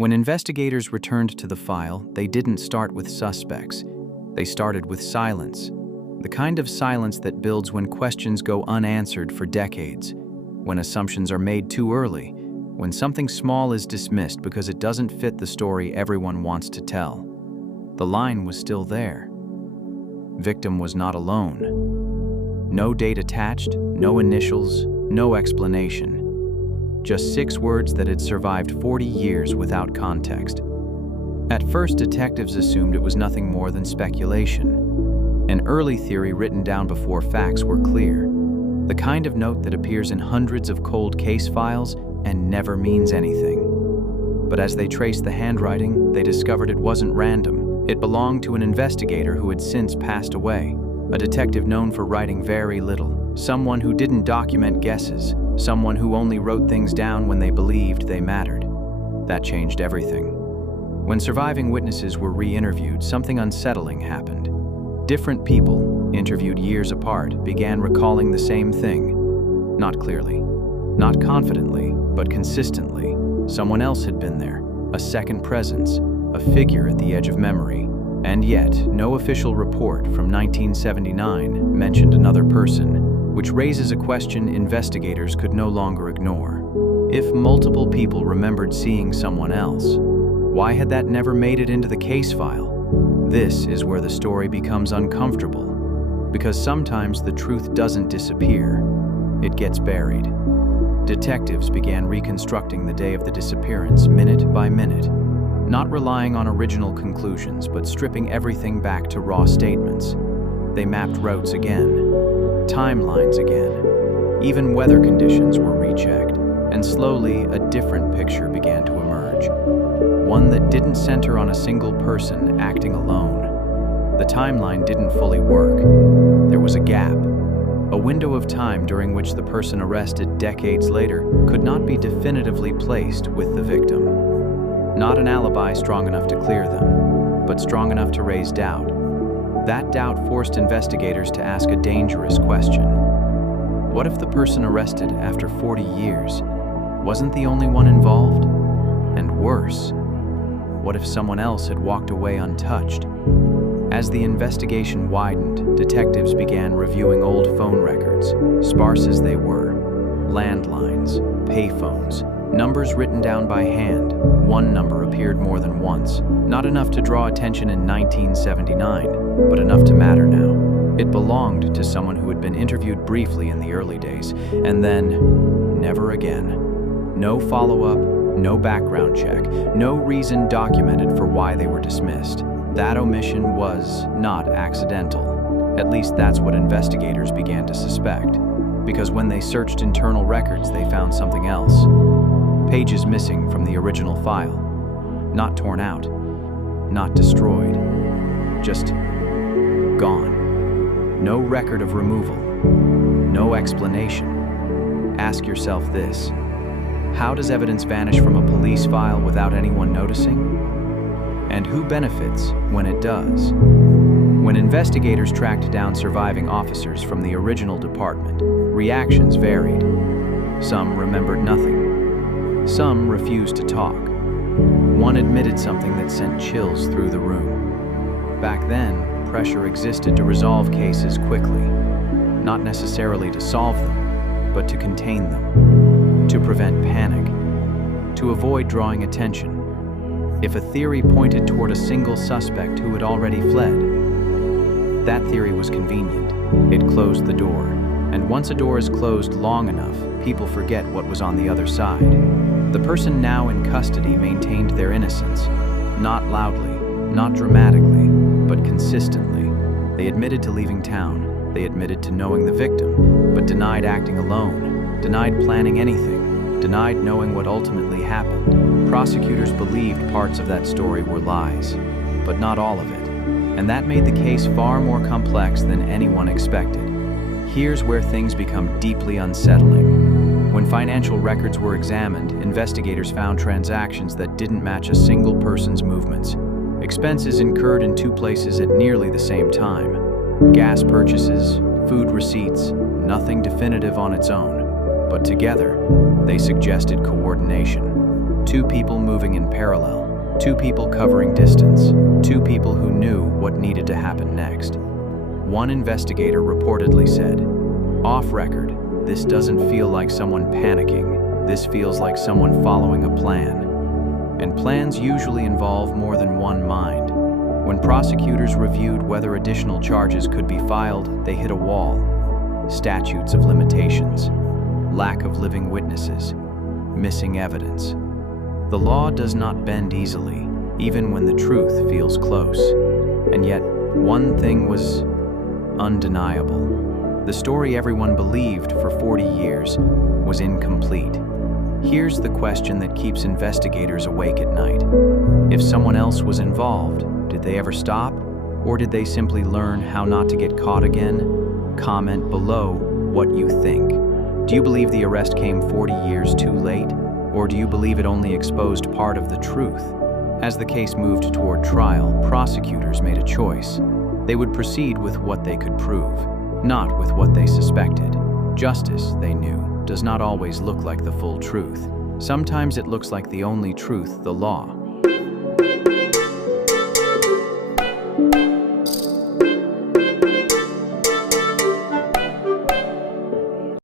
When investigators returned to the file, they didn't start with suspects. They started with silence. The kind of silence that builds when questions go unanswered for decades, when assumptions are made too early, when something small is dismissed because it doesn't fit the story everyone wants to tell. The line was still there. Victim was not alone. No date attached, no initials, no explanation. Just 6 words that had survived 40 years without context. At first, detectives assumed it was nothing more than speculation. An early theory written down before facts were clear. The kind of note that appears in hundreds of cold case files and never means anything. But as they traced the handwriting, they discovered it wasn't random. It belonged to an investigator who had since passed away. A detective known for writing very little. Someone who didn't document guesses. Someone who only wrote things down when they believed they mattered. That changed everything. When surviving witnesses were re-interviewed, something unsettling happened. Different people, interviewed years apart, began recalling the same thing. Not clearly, not confidently, but consistently. Someone else had been there, a second presence, a figure at the edge of memory. And yet, no official report from 1979 mentioned another person, which raises a question investigators could no longer ignore. If multiple people remembered seeing someone else, why had that never made it into the case file? This is where the story becomes uncomfortable, because sometimes the truth doesn't disappear, it gets buried. Detectives began reconstructing the day of the disappearance minute by minute, not relying on original conclusions, but stripping everything back to raw statements. They mapped routes again, timelines again. Even weather conditions were rechecked, and slowly a different picture began to emerge. One that didn't center on a single person acting alone. The timeline didn't fully work. There was a gap, a window of time during which the person arrested decades later could not be definitively placed with the victim. Not an alibi strong enough to clear them, but strong enough to raise doubt. That doubt forced investigators to ask a dangerous question. What if the person arrested after 40 years wasn't the only one involved? And worse, what if someone else had walked away untouched? As the investigation widened, detectives began reviewing old phone records, sparse as they were. Landlines, payphones, numbers written down by hand. One number appeared more than once. Not enough to draw attention in 1979, but enough to matter now. It belonged to someone who had been interviewed briefly in the early days, and then never again. No follow-up, no background check, no reason documented for why they were dismissed. That omission was not accidental. At least that's what investigators began to suspect. Because when they searched internal records, they found something else. Pages missing from the original file. Not torn out, not destroyed, just gone. No record of removal, no explanation. Ask yourself this: how does evidence vanish from a police file without anyone noticing? And who benefits when it does? When investigators tracked down surviving officers from the original department, reactions varied. Some remembered nothing. Some refused to talk. One admitted something that sent chills through the room. Back then, pressure existed to resolve cases quickly, not necessarily to solve them, but to contain them, to prevent panic, to avoid drawing attention. If a theory pointed toward a single suspect who had already fled, that theory was convenient. It closed the door. And once a door is closed long enough, people forget what was on the other side. The person now in custody maintained their innocence, not loudly, not dramatically, but consistently. They admitted to leaving town. They admitted to knowing the victim, but denied acting alone, denied planning anything, denied knowing what ultimately happened. Prosecutors believed parts of that story were lies, but not all of it. And that made the case far more complex than anyone expected. Here's where things become deeply unsettling. When financial records were examined, investigators found transactions that didn't match a single person's movements. Expenses incurred in 2 places at nearly the same time. Gas purchases, food receipts, nothing definitive on its own. But together, they suggested coordination. Two people moving in parallel. Two people covering distance. Two people who knew what needed to happen next. One investigator reportedly said, "Off record, this doesn't feel like someone panicking. This feels like someone following a plan." And plans usually involve more than one mind. When prosecutors reviewed whether additional charges could be filed, they hit a wall. Statutes of limitations, lack of living witnesses, missing evidence. The law does not bend easily, even when the truth feels close. And yet, one thing was undeniable. The story everyone believed for 40 years was incomplete. Here's the question that keeps investigators awake at night. If someone else was involved, did they ever stop? Or did they simply learn how not to get caught again? Comment below what you think. Do you believe the arrest came 40 years too late? Or do you believe it only exposed part of the truth? As the case moved toward trial, prosecutors made a choice. They would proceed with what they could prove, not with what they suspected. Justice, they knew, does not always look like the full truth. Sometimes it looks like the only truth, the law.